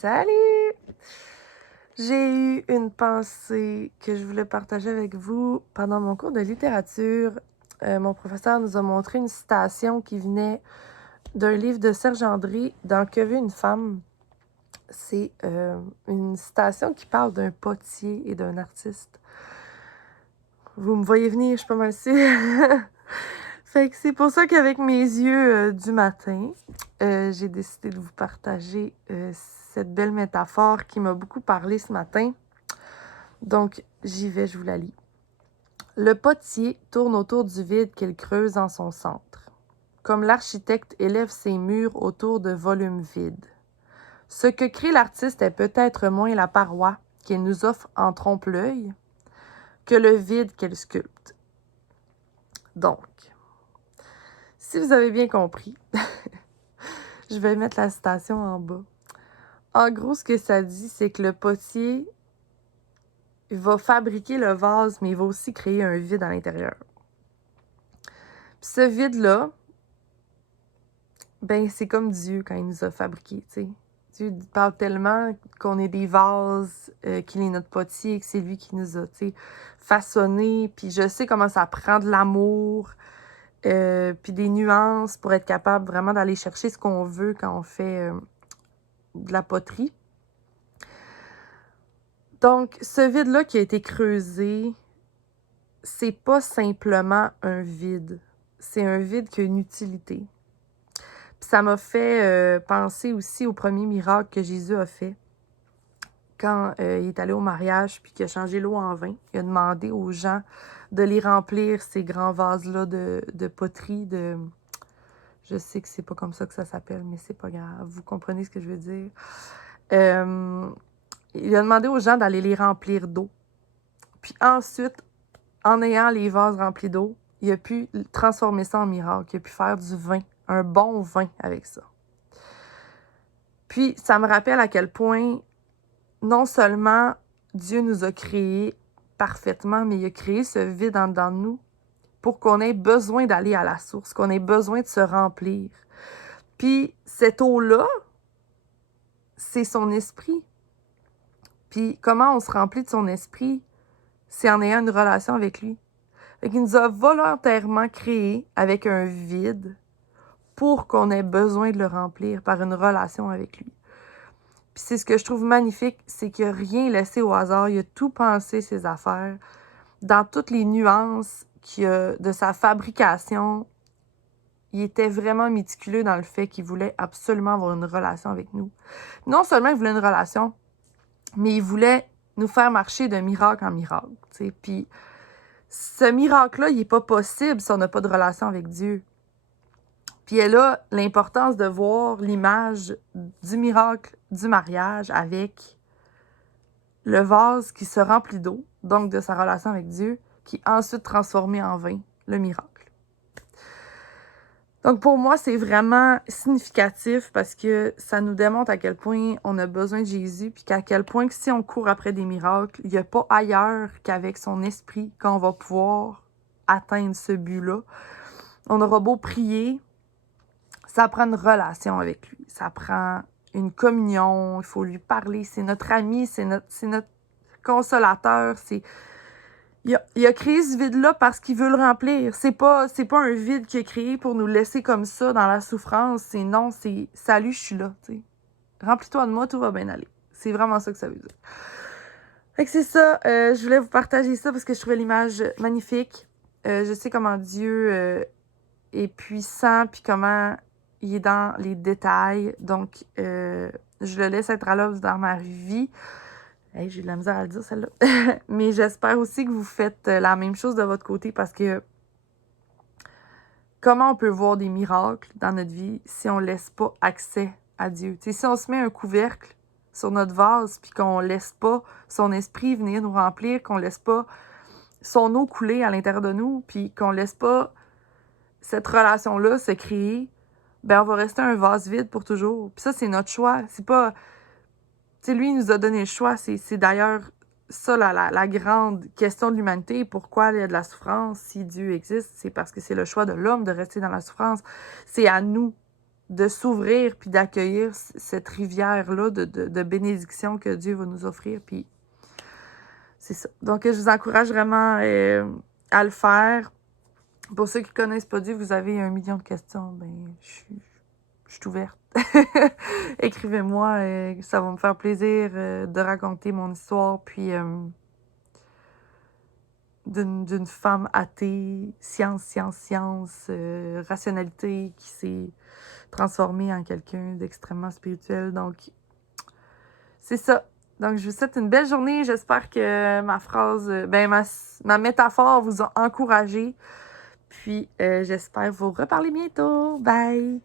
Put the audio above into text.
Salut! J'ai eu une pensée que je voulais partager avec vous pendant mon cours de littérature. Mon professeur nous a montré une citation qui venait d'un livre de Serge André dans Que veut une femme. C'est une citation qui parle d'un potier et d'un artiste. Vous me voyez venir, je suis pas mal sûre. Fait que c'est pour ça qu'avec mes yeux du matin, j'ai décidé de vous partager cette belle métaphore qui m'a beaucoup parlé ce matin. Donc, j'y vais, je vous la lis. Le potier tourne autour du vide qu'il creuse en son centre, comme l'architecte élève ses murs autour de volumes vides. Ce que crée l'artiste est peut-être moins la paroi qu'il nous offre en trompe-l'œil que le vide qu'elle sculpte. Donc, si vous avez bien compris, je vais mettre la citation en bas. En gros, ce que ça dit, c'est que le potier va fabriquer le vase, mais il va aussi créer un vide à l'intérieur. Puis ce vide-là, ben c'est comme Dieu quand il nous a fabriqués, tu sais. Dieu parle tellement qu'on est des vases, qu'il est notre potier, que c'est lui qui nous a, tu sais, façonnés. Puis je sais comment ça prend de l'amour, puis des nuances pour être capable vraiment d'aller chercher ce qu'on veut quand on fait de la poterie. Donc, ce vide-là qui a été creusé, c'est pas simplement un vide. C'est un vide qui a une utilité. Puis ça m'a fait penser aussi au premier miracle que Jésus a fait. Quand il est allé au mariage puis qu'il a changé l'eau en vin, il a demandé aux gens de les remplir, ces grands vases-là de poterie, Je sais que c'est pas comme ça que ça s'appelle, mais c'est pas grave. Vous comprenez ce que je veux dire. Il a demandé aux gens d'aller les remplir d'eau. Puis ensuite, en ayant les vases remplis d'eau, il a pu transformer ça en miracle. Il a pu faire du vin, un bon vin avec ça. Puis, ça me rappelle à quel point, non seulement Dieu nous a créés parfaitement, mais il a créé ce vide en dedans de nous pour qu'on ait besoin d'aller à la source, qu'on ait besoin de se remplir. Puis, cette eau-là, c'est son esprit. Puis, comment on se remplit de son esprit? C'est en ayant une relation avec lui. Fait qu'il nous a volontairement créés avec un vide pour qu'on ait besoin de le remplir par une relation avec lui. Puis c'est ce que je trouve magnifique, c'est qu'il n'y a rien laissé au hasard, il a tout pensé ses affaires, dans toutes les nuances qu'il a de sa fabrication. Il était vraiment méticuleux dans le fait qu'il voulait absolument avoir une relation avec nous. Non seulement il voulait une relation, mais il voulait nous faire marcher de miracle en miracle. T'sais. Puis ce miracle-là, il n'est pas possible si on n'a pas de relation avec Dieu. Puis elle a l'importance de voir l'image du miracle du mariage avec le vase qui se remplit d'eau, donc de sa relation avec Dieu, qui est ensuite transformé en vin, le miracle. Donc pour moi, c'est vraiment significatif parce que ça nous démontre à quel point on a besoin de Jésus, puis qu'à quel point que si on court après des miracles, il n'y a pas ailleurs qu'avec son esprit qu'on va pouvoir atteindre ce but-là. On aura beau prier, ça prend une relation avec lui, ça prend une communion, il faut lui parler, c'est notre ami, c'est notre consolateur, il a créé ce vide-là parce qu'il veut le remplir. C'est pas un vide qu'il a créé pour nous laisser comme ça dans la souffrance, c'est non, c'est salut, je suis là, tu sais. Remplis-toi de moi, tout va bien aller. C'est vraiment ça que ça veut dire. Fait que c'est ça, je voulais vous partager ça parce que je trouvais l'image magnifique. Je sais comment Dieu est puissant, puis comment il est dans les détails. Donc, je le laisse être à l'œuvre dans ma vie. Hey, j'ai de la misère à le dire, celle-là. Mais j'espère aussi que vous faites la même chose de votre côté parce que comment on peut voir des miracles dans notre vie si on ne laisse pas accès à Dieu? T'sais, si on se met un couvercle sur notre vase puis qu'on ne laisse pas son esprit venir nous remplir, qu'on ne laisse pas son eau couler à l'intérieur de nous, puis qu'on ne laisse pas cette relation-là se créer, ben on va rester un vase vide pour toujours. Puis ça, c'est notre choix. C'est pas... Tu sais, lui, il nous a donné le choix. C'est d'ailleurs ça, la grande question de l'humanité. Pourquoi il y a de la souffrance si Dieu existe? C'est parce que c'est le choix de l'homme de rester dans la souffrance. C'est à nous de s'ouvrir puis d'accueillir cette rivière-là de bénédiction que Dieu va nous offrir. Puis c'est ça. Donc, je vous encourage vraiment à le faire. Pour ceux qui ne connaissent pas Dieu, vous avez 1 million de questions, ben, je suis ouverte. Écrivez-moi, ça va me faire plaisir de raconter mon histoire, puis d'une femme athée, science, rationalité, qui s'est transformée en quelqu'un d'extrêmement spirituel. Donc, c'est ça. Donc, je vous souhaite une belle journée. J'espère que ma phrase, ma métaphore vous a encouragé. Puis, j'espère vous reparler bientôt. Bye!